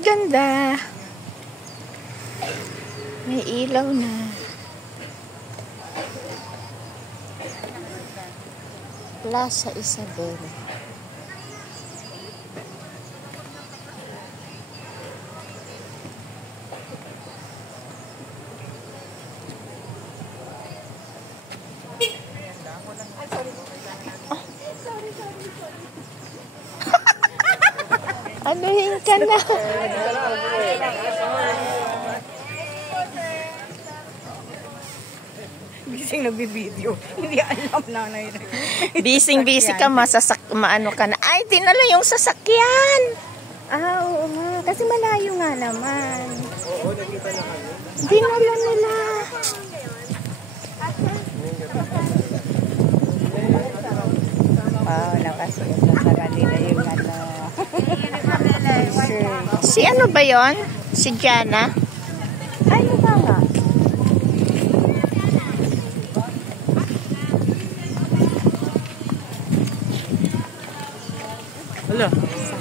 Ganda. May ilaw na. Plaza Isabel. Anuhin ka na. Bising nagbibideo. Hindi alam nanay. Busy ka, maano ka na. Ay, dinala yung sasakyan. Ah, oo nga. Kasi malayo nga naman. Oo, nakita na kami. Dinala nila. Wow, nakasuot na sa kanila yung ano. Si ano ba yon? Si Jana? Ay, ba nga? Hala. Sa